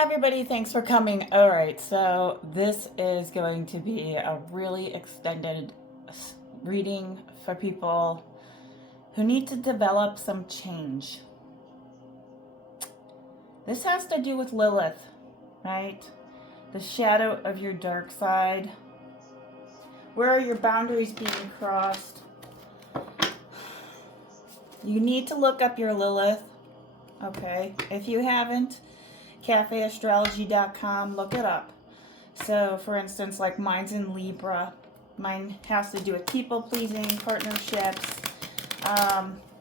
Hi everybody, thanks for coming. All right, so this is going to be a really extended reading for people who need to develop some change. This has to do with Lilith, right? The shadow of your dark side. Where are your boundaries being crossed? You need to look up your Lilith, okay? If you haven't, cafeastrology.com, look it up. So, for instance, like mine's in Libra. Mine has to do with people pleasing, partnerships,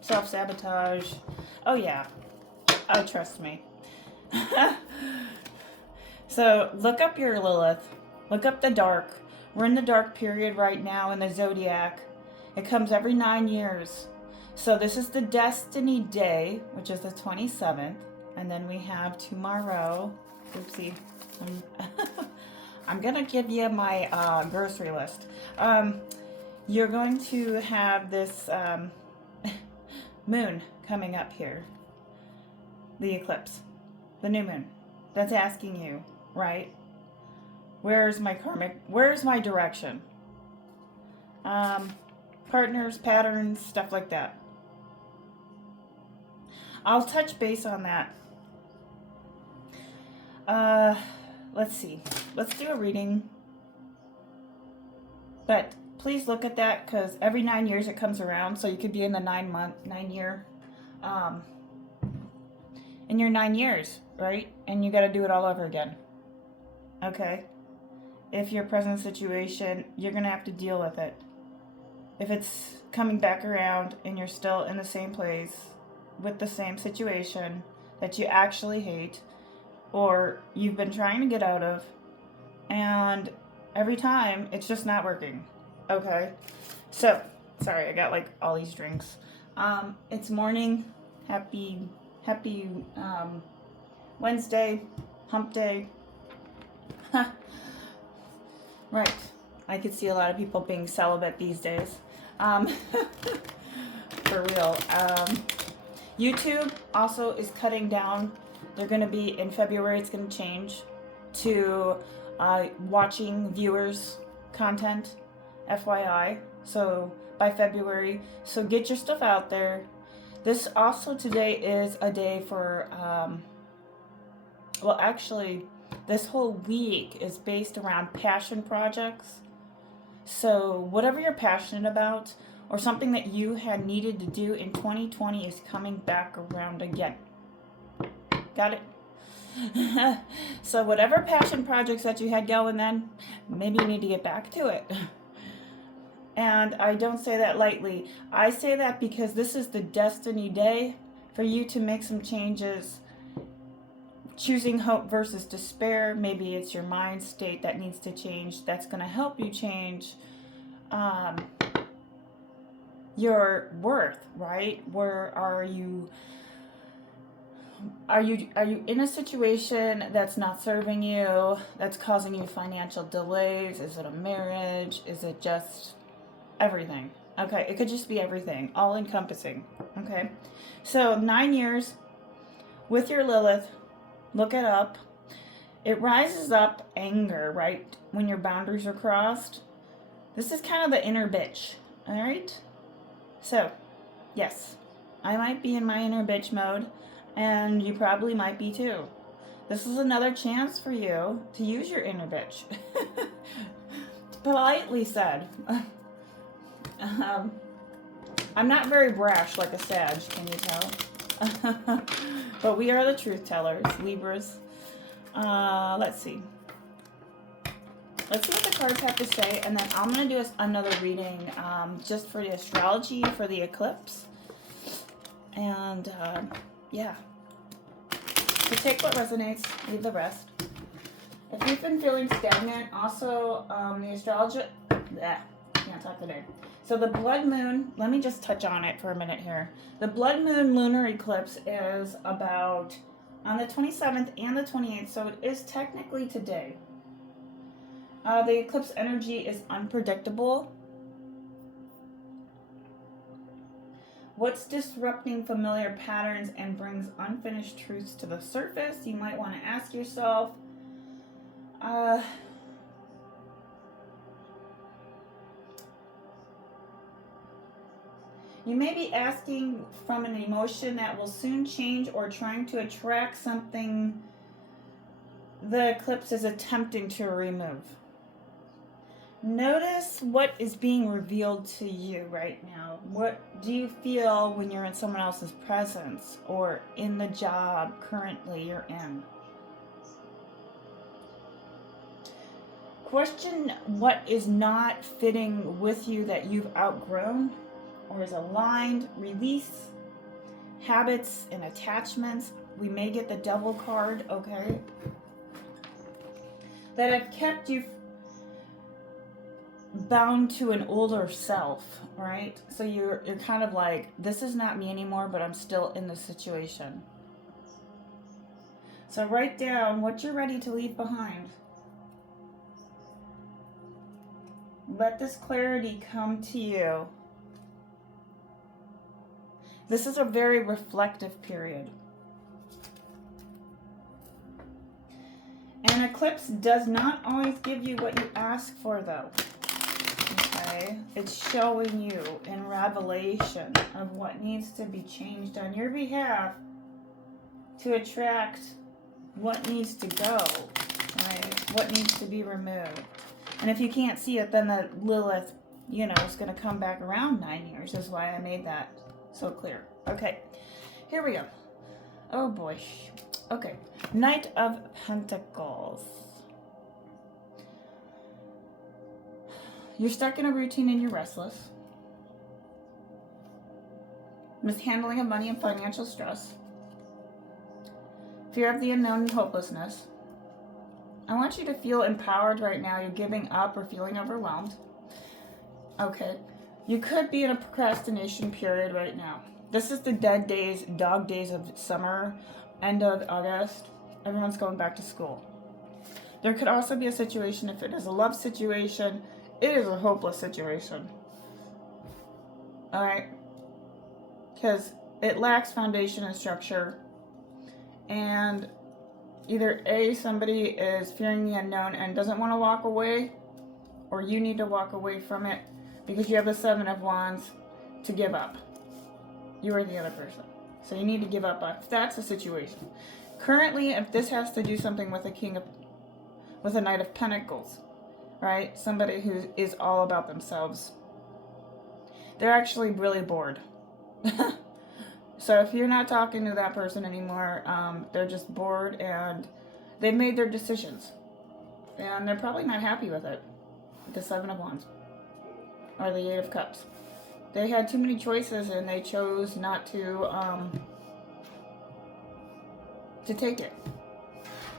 self-sabotage. Oh, yeah. Oh, trust me. So, look up your Lilith. Look up the dark. We're in the dark period right now in the zodiac. It comes every 9 years. So, this is the destiny day, which is the 27th. And then we have tomorrow. Oopsie. I'm gonna give you my grocery list. You're going to have this moon coming up here. The eclipse. The new moon. That's asking you, right? Where's my direction? Partners, patterns, stuff like that. I'll touch base on that. Let's see. Let's do a reading. But please look at that because every 9 years it comes around. So you could be in the 9 year, in your 9 years, right? And you got to do it all over again. Okay? If your present situation, you're going to have to deal with it. If it's coming back around and you're still in the same place with the same situation that you actually hate or you've been trying to get out of, and every time it's just not working. Okay? So, sorry, I got like all these drinks. It's morning. Happy Wednesday, hump day. Right. I could see a lot of people being celibate these days. For real. YouTube also is cutting down. They're going to be, in February, it's going to change to watching viewers content, FYI. So by February. So get your stuff out there. This also today is a day for, well, actually, this whole week is based around passion projects. So whatever you're passionate about or something that you had needed to do in 2020 is coming back around again. Got it? So whatever passion projects that you had going then, maybe you need to get back to it. And I don't say that lightly. I say that because this is the destiny day for you to make some changes. Choosing hope versus despair. Maybe it's your mind state that needs to change. That's going to help you change your worth, right? Where are you? Are you in a situation that's not serving you, that's causing you financial delays? Is it a marriage? Is it just everything? Okay, it could just be everything, all encompassing. Okay, so 9 years with your Lilith. Look it up. It rises up anger, right? When your boundaries are crossed. This is kind of the inner bitch, all right? So, yes, I might be in my inner bitch mode, and you probably might be too. This is another chance for you to use your inner bitch. Politely said. I'm not very brash like a Sag, can you tell? But we are the truth tellers, Libras. Let's see. Let's see what the cards have to say, and then I'm going to do another reading just for the astrology, for the eclipse. And, yeah. So take what resonates, leave the rest. If you've been feeling stagnant, also, the astrology... can't talk today. So the blood moon, let me just touch on it for a minute here. The blood moon lunar eclipse is about on the 27th and the 28th, so it is technically today. The eclipse energy is unpredictable. What's disrupting familiar patterns and brings unfinished truths to the surface? You might want to ask yourself, you may be asking from an emotion that will soon change or trying to attract something the eclipse is attempting to remove. Notice what is being revealed to you right now. What do you feel when you're in someone else's presence or in the job currently you're in? Question what is not fitting with you that you've outgrown or is aligned. Release habits and attachments. We may get the Devil card, okay? That have kept you bound to an older self, right? So you're kind of like, this is not me anymore, but I'm still in the situation. So write down what you're ready to leave behind. Let this clarity come to you. This is a very reflective period. An eclipse does not always give you what you ask for, though. Okay? It's showing you in revelation of what needs to be changed on your behalf to attract what needs to go, right? What needs to be removed. And if you can't see it, then the Lilith, is going to come back around 9 years. Is why I made that so clear. Okay, here we go. Oh boy. Okay, Knight of Pentacles. You're stuck in a routine and you're restless. Mishandling of money and financial stress. Fear of the unknown and hopelessness. I want you to feel empowered right now. You're giving up or feeling overwhelmed. Okay. You could be in a procrastination period right now. This is the dead days, dog days of summer, end of August. Everyone's going back to school. There could also be a situation, if it is a love situation, it is a hopeless situation. All right? Because it lacks foundation and structure. And either A, somebody is fearing the unknown and doesn't want to walk away, or you need to walk away from it because you have the 7 of Wands to give up. You are the other person. So you need to give up if that's the situation. Currently, if this has to do something with with a Knight of Pentacles, right? Somebody who is all about themselves. They're actually really bored. So if you're not talking to that person anymore, they're just bored and they've made their decisions. And they're probably not happy with it. The 7 of Wands. Or the 8 of Cups. They had too many choices and they chose not to take it.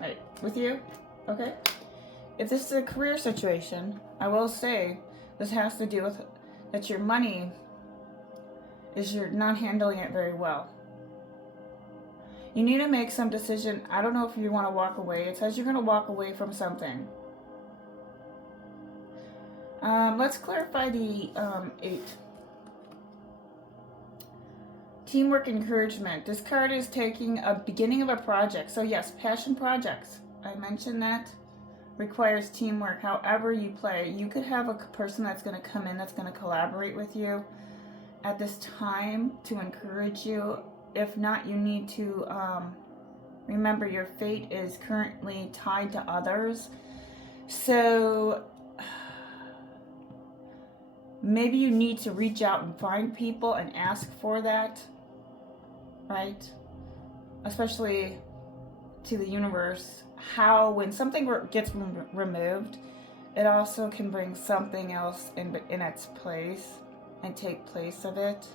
Right, with you? Okay? If this is a career situation, I will say this has to do with that your money is you're not handling it very well. You need to make some decision. I don't know if you want to walk away. It says you're going to walk away from something. Let's clarify the 8. Teamwork encouragement. This card is taking a beginning of a project. So yes, passion projects. I mentioned that requires teamwork. However you play, you could have a person that's going to come in that's going to collaborate with you at this time to encourage you. If not, you need to remember your fate is currently tied to others. So maybe you need to reach out and find people and ask for that, right? Especially to the universe. How, when something gets removed, it also can bring something else in its place and take place of it.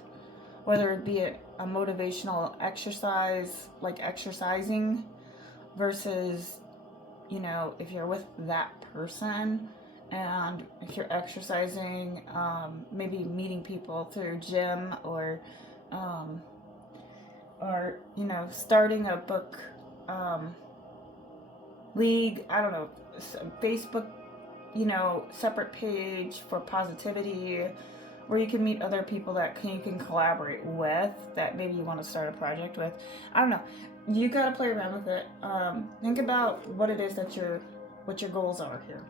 Whether it be a motivational exercise, like exercising, versus, if you're with that person, and if you're exercising, maybe meeting people through gym or starting a book league, I don't know, Facebook, separate page for positivity, or you can meet other people that you can collaborate with, that maybe you want to start a project with. I don't know. You got to play around with it. Think about what it is that what your goals are here.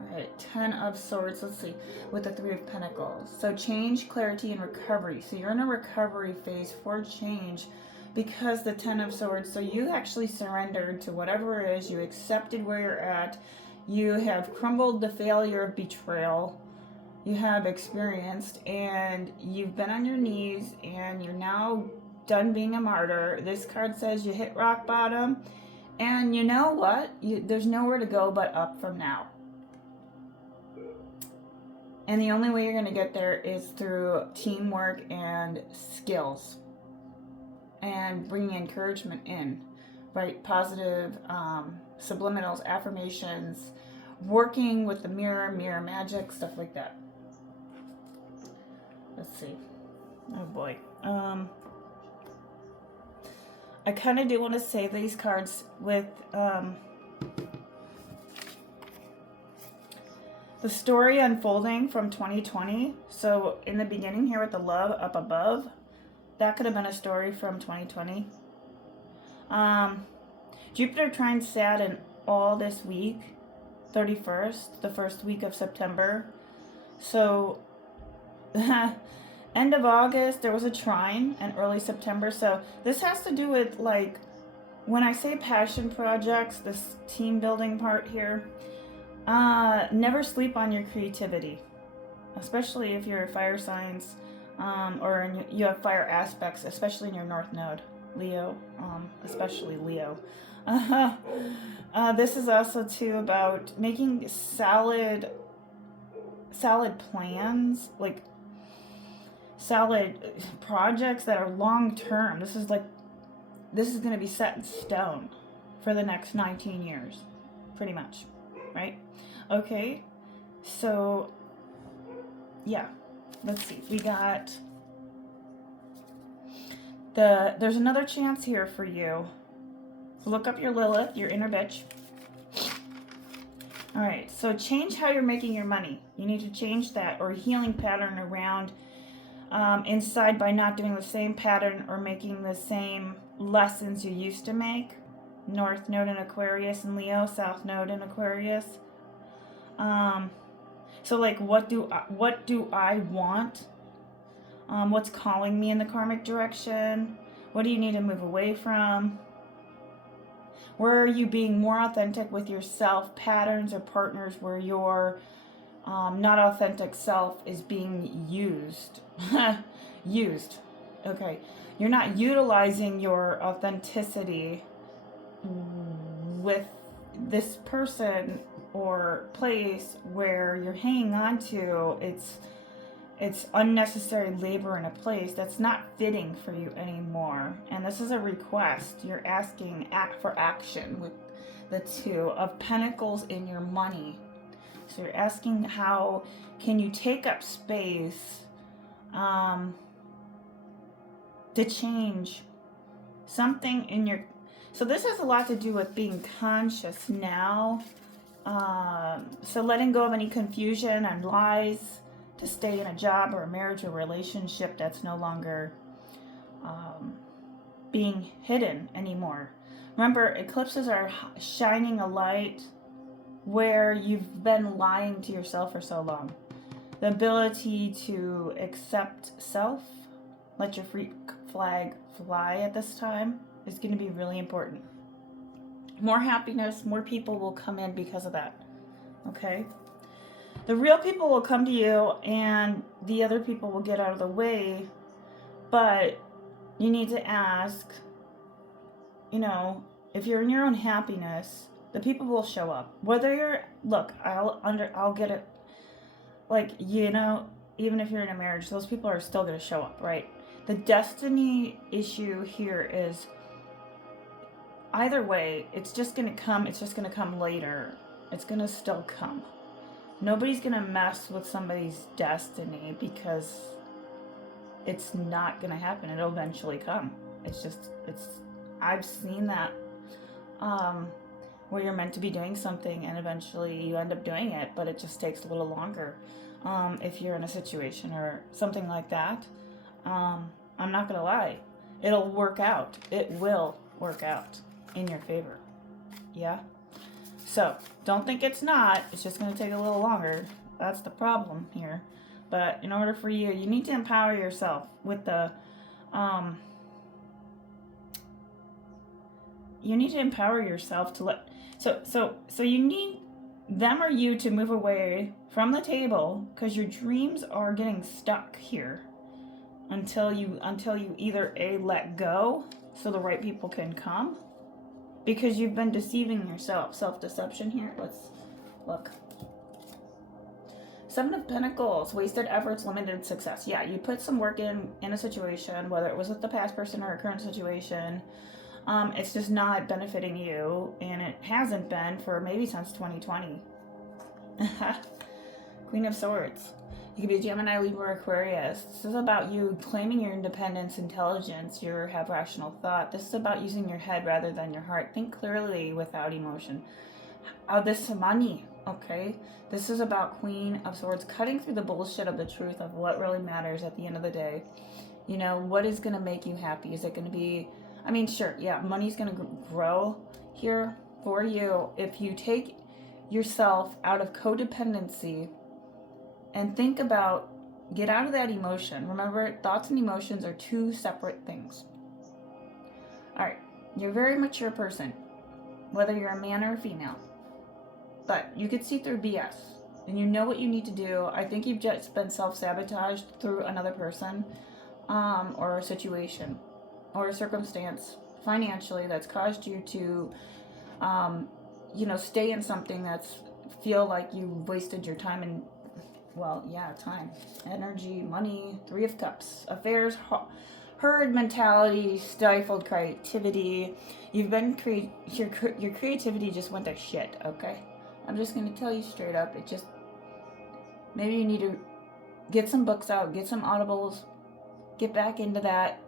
All right, 10 of Swords, let's see, with the 3 of Pentacles. So change, clarity, and recovery. So you're in a recovery phase for change because the 10 of Swords, so you actually surrendered to whatever it is, you accepted where you're at, you have crumbled the failure of betrayal you have experienced, and you've been on your knees, and you're now done being a martyr. This card says you hit rock bottom, and you know what? There's nowhere to go but up from now. And the only way you're going to get there is through teamwork and skills and bringing encouragement in, right? Positive subliminals, affirmations, working with the mirror magic, stuff like that. Let's see. Oh boy. I kind of do want to say these cards with the story unfolding from 2020. So in the beginning here with the love up above, that could have been a story from 2020. Jupiter trines Saturn all this week, 31st, the first week of September. So end of August, there was a trine, and early September. So this has to do with, like, when I say passion projects, this team building part here, never sleep on your creativity, especially if you're fire signs, or you have fire aspects, especially in your North Node, Leo, especially Leo. This is also too about making solid plans, like solid projects that are long term. This is going to be set in stone for the next 19 years, pretty much, right? Okay, so yeah, let's see. We got there's another chance here for you. So look up your Lilith, your inner bitch. All right, so change how you're making your money. You need to change that, or healing pattern around inside by not doing the same pattern or making the same lessons you used to make. North Node in Aquarius and Leo, South Node in Aquarius. So like, what do I want? What's calling me in the karmic direction? What do you need to move away from? Where are you being more authentic with yourself? Patterns or partners where your not authentic self is being used. Used. Okay. You're not utilizing your authenticity with this person or place where you're hanging on to. It's unnecessary labor in a place that's not fitting for you anymore. And this is a request. You're asking for action with the 2 of Pentacles in your money. So you're asking, how can you take up space to change something in your... So this has a lot to do with being conscious now. So letting go of any confusion and lies to stay in a job or a marriage or relationship that's no longer being hidden anymore. Remember, eclipses are shining a light where you've been lying to yourself for so long. The ability to accept self, let your freak flag fly at this time, is going to be really important. More happiness, more people will come in because of that. Okay? The real people will come to you, and the other people will get out of the way, but you need to ask, if you're in your own happiness, the people will show up. Whether you're, look, I'll get it, even if you're in a marriage, those people are still going to show up, right? The destiny issue here is, either way, it's just going to come later. It's going to still come. Nobody's going to mess with somebody's destiny because it's not going to happen. It'll eventually come. I've seen that where you're meant to be doing something and eventually you end up doing it, but it just takes a little longer. if you're in a situation or something like that. I'm not going to lie. It'll work out. It will work out in your favor. Yeah? So, don't think it's not. It's just going to take a little longer. That's the problem here. But in order for you, you need to empower yourself with the, you need to empower yourself to let, so you need them or you to move away from the table because your dreams are getting stuck here until you either let go so the right people can come, because you've been deceiving yourself. Self-deception here. Let's look. Seven of Pentacles, wasted efforts, limited success. Yeah, you put some work in a situation, whether it was with the past person or a current situation. It's just not benefiting you, and it hasn't been for maybe since 2020. Queen of Swords. You could be a Gemini, Libra, Aquarius. This is about you claiming your independence, intelligence, have rational thought. This is about using your head rather than your heart. Think clearly without emotion. This money, okay? This is about Queen of Swords, cutting through the bullshit of the truth of what really matters at the end of the day. You know, what is going to make you happy? Is it going to be, I mean, sure, yeah, money's going to grow here for you if you take yourself out of codependency and think about, get out of that emotion. Remember, thoughts and emotions are two separate things. All right, you're a very mature person, whether you're a man or a female. But you could see through BS, and you know what you need to do. I think you've just been self-sabotaged through another person, or a situation, or a circumstance financially that's caused you to, stay in something that's feel like you wasted your time and, well, yeah, time, energy, money. Three of Cups, affairs, herd mentality, stifled creativity. You've been your creativity just went to shit. Okay. I'm just going to tell you straight up, maybe you need to get some books out, get some audibles, get back into that.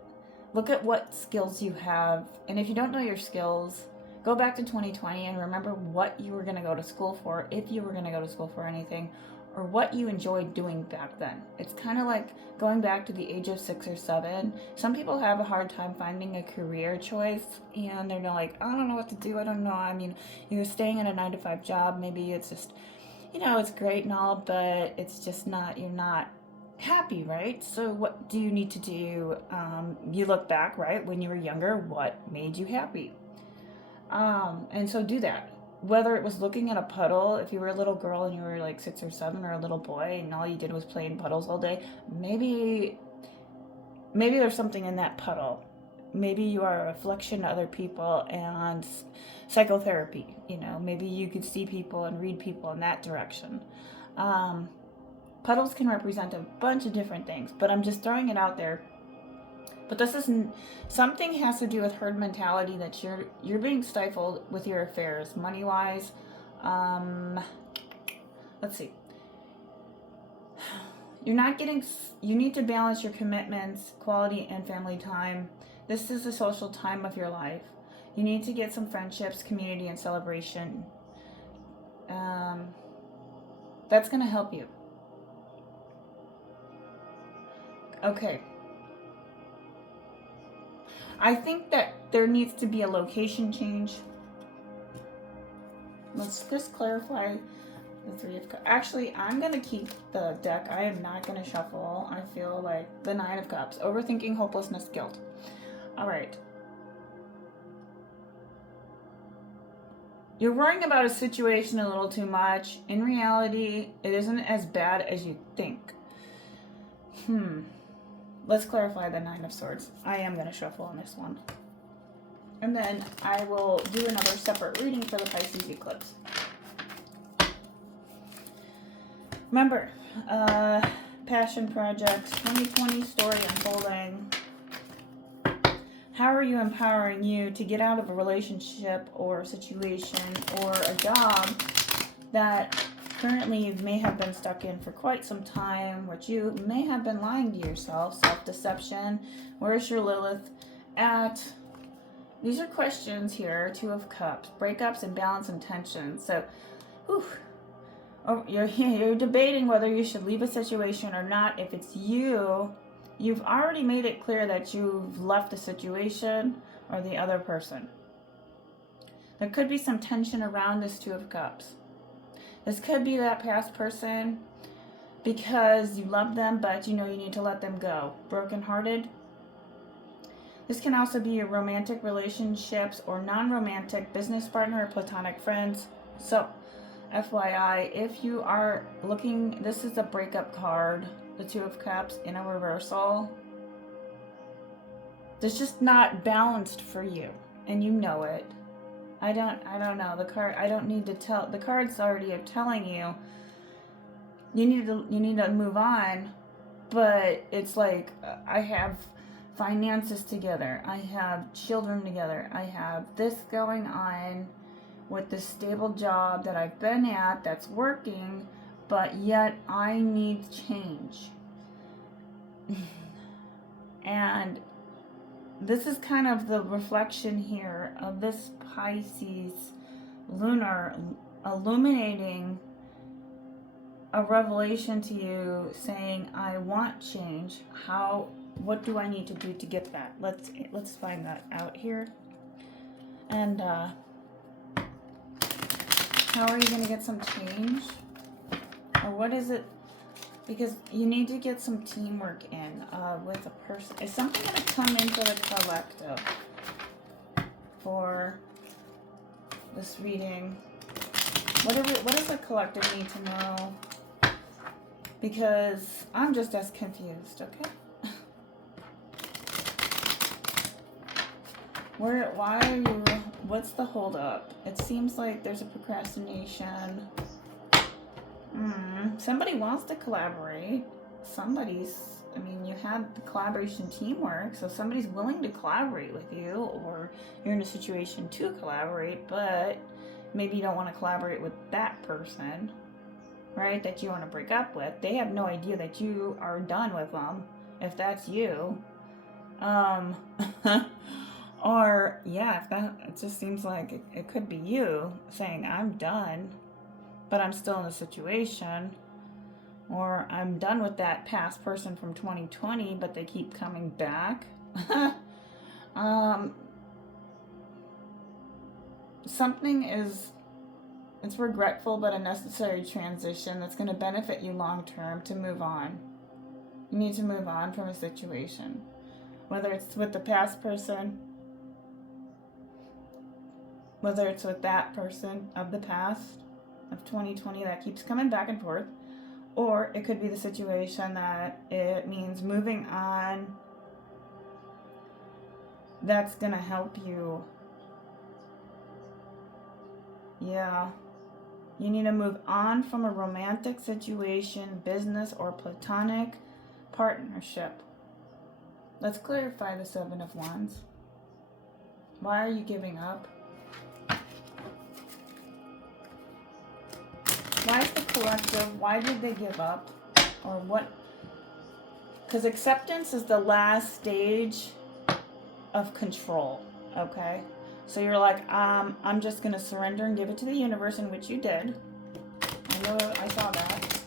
Look at what skills you have. And if you don't know your skills, go back to 2020 and remember what you were going to go to school for, if you were going to go to school for anything, or what you enjoyed doing back then. It's kind of like going back to the age of 6 or 7. Some people have a hard time finding a career choice, and they're like, I don't know what to do. I don't know. I mean, you're staying in a 9-to-5 job. Maybe it's just, it's great and all, but it's just not, you're not happy, right? So what do you need to do? You look back, right? When you were younger, what made you happy? And so do that. Whether it was looking at a puddle, if you were a little girl and you were like 6 or 7, or a little boy and all you did was play in puddles all day, maybe there's something in that puddle. Maybe you are a reflection to other people, and psychotherapy, maybe you could see people and read people in that direction. Puddles can represent a bunch of different things, but I'm just throwing it out there. But this isn't, something has to do with herd mentality, that you're being stifled with your affairs, money-wise. Let's see. You're not getting, you need to balance your commitments, quality and family time. This is the social time of your life. You need to get some friendships, community, and celebration. That's going to help you. Okay. I think that there needs to be a location change. Let's just clarify the Three of Cups. Actually, I'm going to keep the deck. I am not going to shuffle. I feel like the Nine of Cups. Overthinking, hopelessness, guilt. All right. You're worrying about a situation a little too much. In reality, it isn't as bad as you think. Let's clarify the Nine of Swords. I am going to shuffle on this one. And then I will do another separate reading for the Pisces eclipse. Remember, passion projects, 2020 story unfolding. How are you empowering you to get out of a relationship or situation or a job that currently you may have been stuck in for quite some time, which you may have been lying to yourself, self-deception. Where's your Lilith at? These are questions here. Two of Cups, breakups, imbalance, and tension. So, Oh, you're debating whether you should leave a situation or not. If it's you, you've already made it clear that you've left the situation or the other person. There could be some tension around this Two of Cups. This could be that past person because you love them, but you know you need to let them go. Brokenhearted. This can also be your romantic relationships or non-romantic business partner or platonic friends. So, FYI, if you are looking, this is a breakup card, the Two of Cups in a reversal. It's just not balanced for you, and you know it. I don't know. The card, I don't need to tell, the cards already are telling you you need to move on, but it's like I have finances together, I have children together, I have this going on with this stable job that I've been at that's working, but yet I need change. And this is kind of the reflection here of this Pisces lunar illuminating a revelation to you saying, I want change. What do I need to do to get that? Let's find that out here. And how are you going to get some change? Or what is it? Because you need to get some teamwork in with a person. Is something going to come into the collective for this reading? What does the collective need to know? Because I'm just as confused, okay? Why are you, what's the hold up? It seems like there's a procrastination. Somebody wants to collaborate. You had the collaboration teamwork, so somebody's willing to collaborate with you, or you're in a situation to collaborate, but maybe you don't want to collaborate with that person, right, that you want to break up with. They have no idea that you are done with them, if that's you. Or, yeah, it just seems like it could be you saying, I'm done, but I'm still in the situation. Or I'm done with that past person from 2020, but they keep coming back. It's regretful but a necessary transition that's going to benefit you long term to move on. You need to move on from a situation. Whether it's with the past person, whether it's with that person of the past, of 2020 that keeps coming back and forth, or it could be the situation that it means moving on. That's going to help you. Yeah. You need to move on from a romantic situation, business, or platonic partnership. Let's clarify the Seven of Wands. Why are you giving up? Why is the collective, why did they give up? Or what? Because acceptance is the last stage of control, okay? So you're like, I'm just going to surrender and give it to the universe, in which you did. I know, I saw that.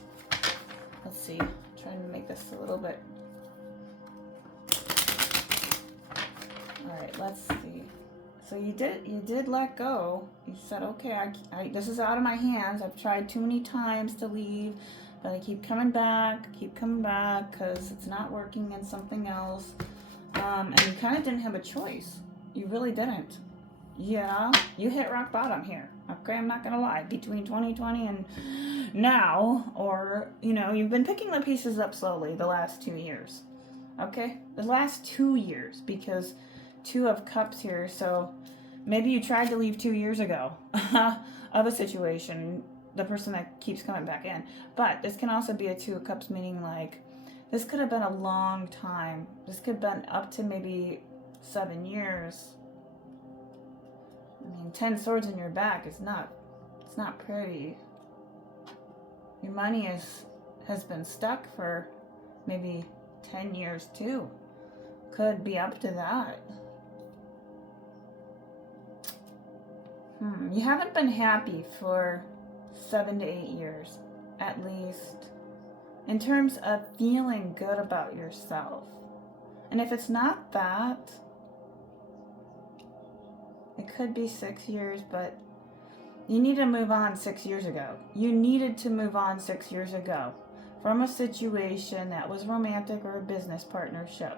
Let's see. I'm trying to make this a little bit. All right, let's see. So you did let go. You said, okay, this is out of my hands. I've tried too many times to leave, but I keep coming back because it's not working in something else. And you kind of didn't have a choice. You really didn't. Yeah, you hit rock bottom here. Okay, I'm not going to lie. Between 2020 and now, or, you've been picking the pieces up slowly the last 2 years. Okay? The last 2 years, because Two of Cups here, so maybe you tried to leave 2 years ago of a situation, the person that keeps coming back in. But this can also be a Two of Cups, meaning like this could have been a long time. This could have been up to maybe 7 years. 10 swords in your back is it's not pretty. Your money has been stuck for maybe 10 years too. Could be up to that. You haven't been happy for 7 to 8 years. at least, in terms of feeling good about yourself. And if it's not that, it could be 6 years, but you need to move on 6 years ago. You needed to move on 6 years ago from a situation that was romantic or a business partnership.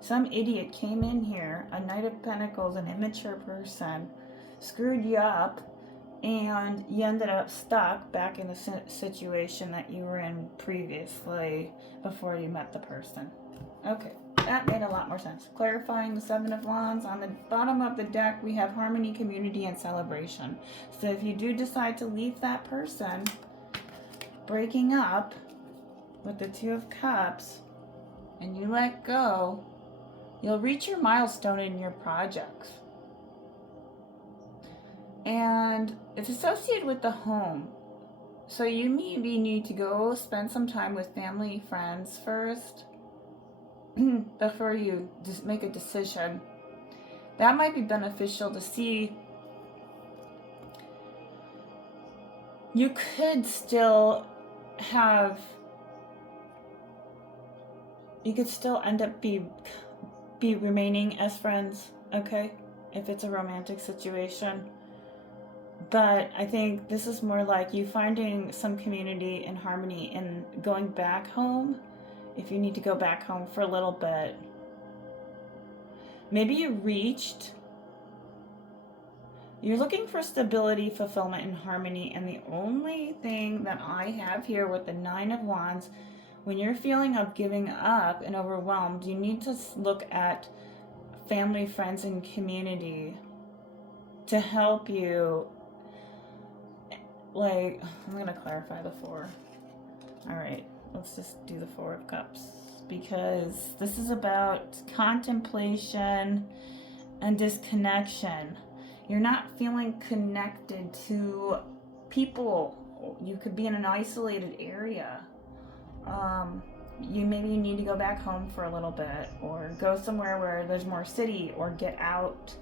Some idiot came in here, a Knight of Pentacles, an immature person, screwed you up, and you ended up stuck back in the situation that you were in previously before you met the person. Okay, that made a lot more sense. Clarifying the Seven of Wands. On the bottom of the deck, we have harmony, community, and celebration. So if you do decide to leave that person, breaking up with the Two of Cups, and you let go, you'll reach your milestone in your projects. And it's associated with the home. So you maybe need to go spend some time with family, friends first before you just make a decision. That might be beneficial to see. You could still have, you could still end up be remaining as friends, okay, if it's a romantic situation. But I think this is more like you finding some community and harmony and going back home, if you need to go back home for a little bit. Maybe you're looking for stability, fulfillment, and harmony, and the only thing that I have here with the Nine of Wands, when you're feeling of giving up and overwhelmed, you need to look at family, friends, and community to help you. Like, I'm going to clarify the Four. All right, let's just do the Four of Cups, because this is about contemplation and disconnection. You're not feeling connected to people. You could be in an isolated area. You need to go back home for a little bit, or go somewhere where there's more city, or get out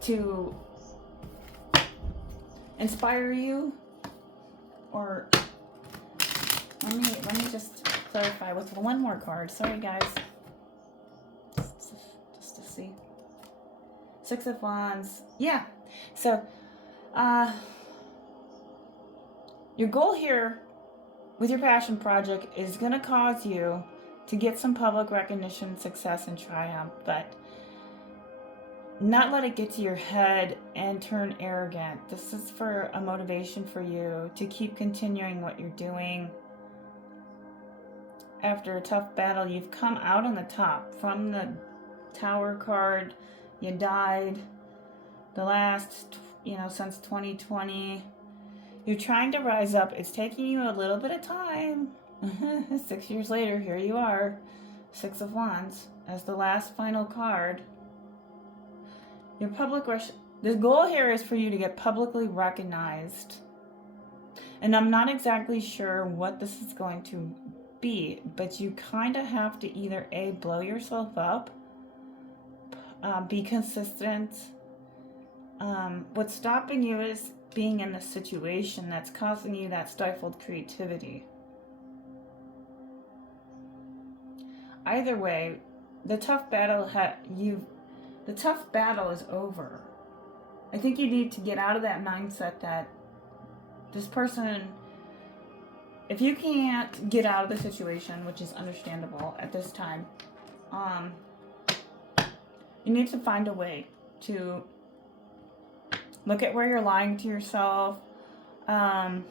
to inspire you. Or let me just clarify with one more card. Sorry guys, just to see. Six of Wands. Yeah, so your goal here with your passion project is going to cause you to get some public recognition, success, and triumph, but not let it get to your head and turn arrogant. This is for a motivation for you to keep continuing what you're doing. After a tough battle, you've come out on the top. From the Tower card, you died the last, since 2020. You're trying to rise up. It's taking you a little bit of time. 6 years later, here you are. Six of Wands as the last final card. Your the goal here is for you to get publicly recognized. And I'm not exactly sure what this is going to be, but you kind of have to either A, blow yourself up, be consistent. What's stopping you is being in a situation that's causing you that stifled creativity. Either way, the tough battle is over. I think you need to get out of that mindset that this person, if you can't get out of the situation, which is understandable at this time, you need to find a way to look at where you're lying to yourself, or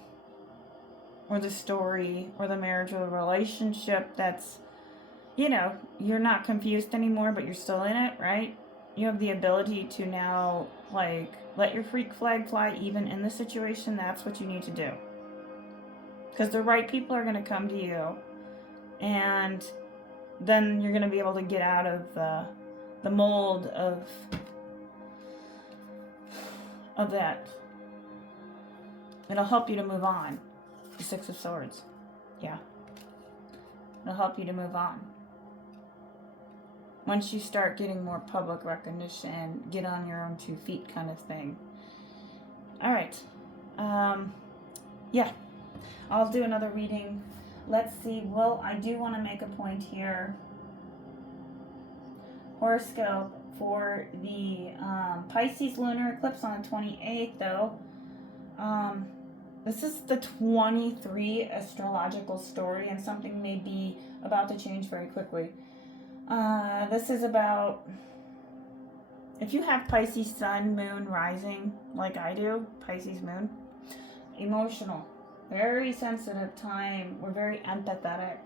the story, or the marriage or the relationship that's, you're not confused anymore, but you're still in it, right? You have the ability to now, let your freak flag fly even in the situation. That's what you need to do. Because the right people are going to come to you, and then you're going to be able to get out of the mold of that. It'll help you to move on. The Six of Swords. Yeah. It'll help you to move on. Once you start getting more public recognition, get on your own 2 feet kind of thing. All right. Yeah, I'll do another reading. Let's see. Well, I do want to make a point here. Horoscope for the Pisces lunar eclipse on the 28th, though. This is the 23 astrological story, and something may be about to change very quickly. This is about, if you have Pisces sun, moon, rising, like I do, Pisces moon, emotional, very sensitive time. We're very empathetic.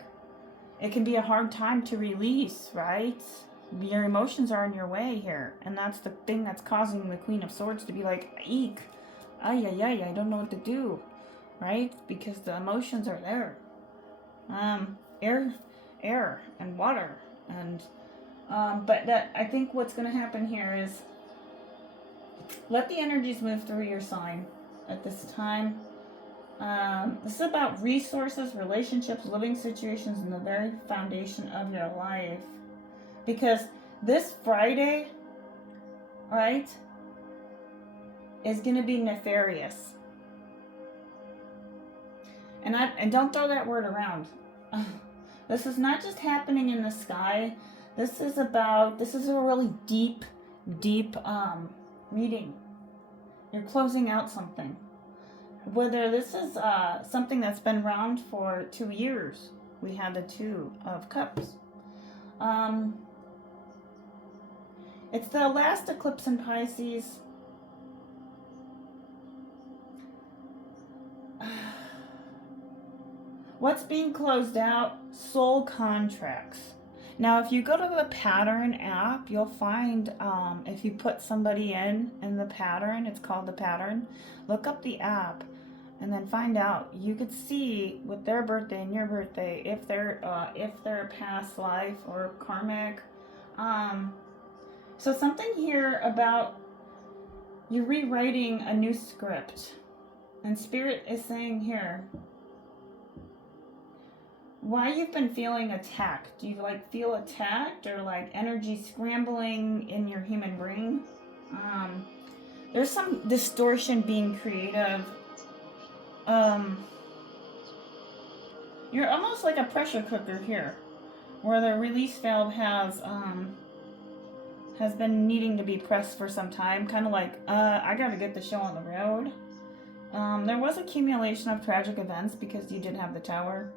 It can be a hard time to release, right? Your emotions are in your way here, and that's the thing that's causing the Queen of Swords to be like, eek, ay, I don't know what to do, right? Because the emotions are there. Air and water, and but that, I think what's going to happen here is let the energies move through your sign at this time. This is about resources, relationships, living situations, and the very foundation of your life. Because this Friday, right, is going to be nefarious. And don't throw that word around. This is not just happening in the sky. This is a really deep reading. You're closing out something. Whether this is something that's been around for 2 years. We had the Two of Cups. It's the last eclipse in Pisces. What's being closed out? Soul contracts. Now, if you go to the pattern app, you'll find, if you put somebody in the pattern, it's called the pattern, look up the app and then find out. You could see with their birthday and your birthday, if they're a past life or karmic. So something here about you're rewriting a new script. And Spirit is saying here, why you've been feeling attacked. Do you feel attacked, or energy scrambling in your human brain? There's some distortion being creative. You're almost like a pressure cooker here, where the release valve has been needing to be pressed for some time. Kind of I gotta get the show on the road. There was accumulation of tragic events because you did have the Tower.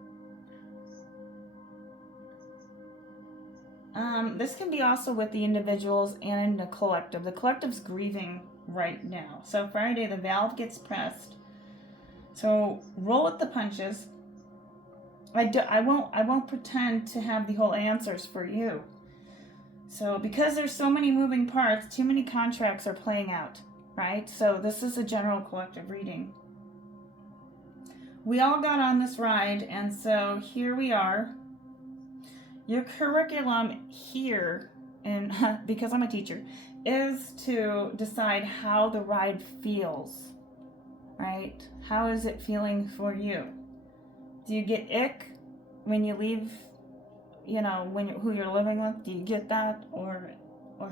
This can be also with the individuals and the collective. The collective's grieving right now. So Friday, the valve gets pressed. So roll with the punches. I won't pretend to have the whole answers for you. So because there's so many moving parts, too many contracts are playing out, right? So this is a general collective reading. We all got on this ride, and so here we are. Your curriculum here, and because I'm a teacher, is to decide how the ride feels, right? How is it feeling for you? Do you get ick when you leave, who you're living with? Do you get that? Or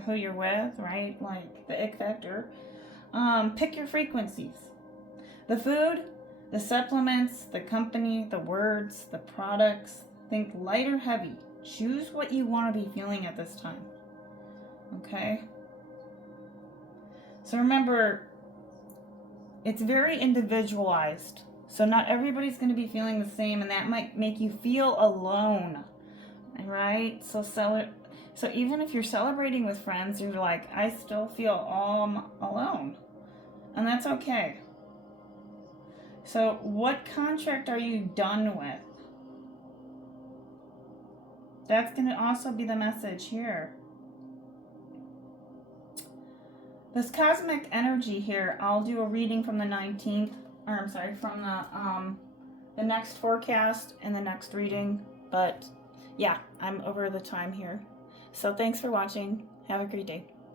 who you're with, right? Like the ick factor. Pick your frequencies. The food, the supplements, the company, the words, the products. Think light or heavy. Choose what you want to be feeling at this time. Okay? So remember, it's very individualized. So not everybody's going to be feeling the same, and that might make you feel alone. Right? So even if you're celebrating with friends, you're like, I still feel all alone. And that's okay. So what contract are you done with? That's going to also be the message here. This cosmic energy here, I'll do a reading from the 19th, or I'm sorry, from the next forecast and the next reading. But yeah, I'm over the time here. So thanks for watching. Have a great day.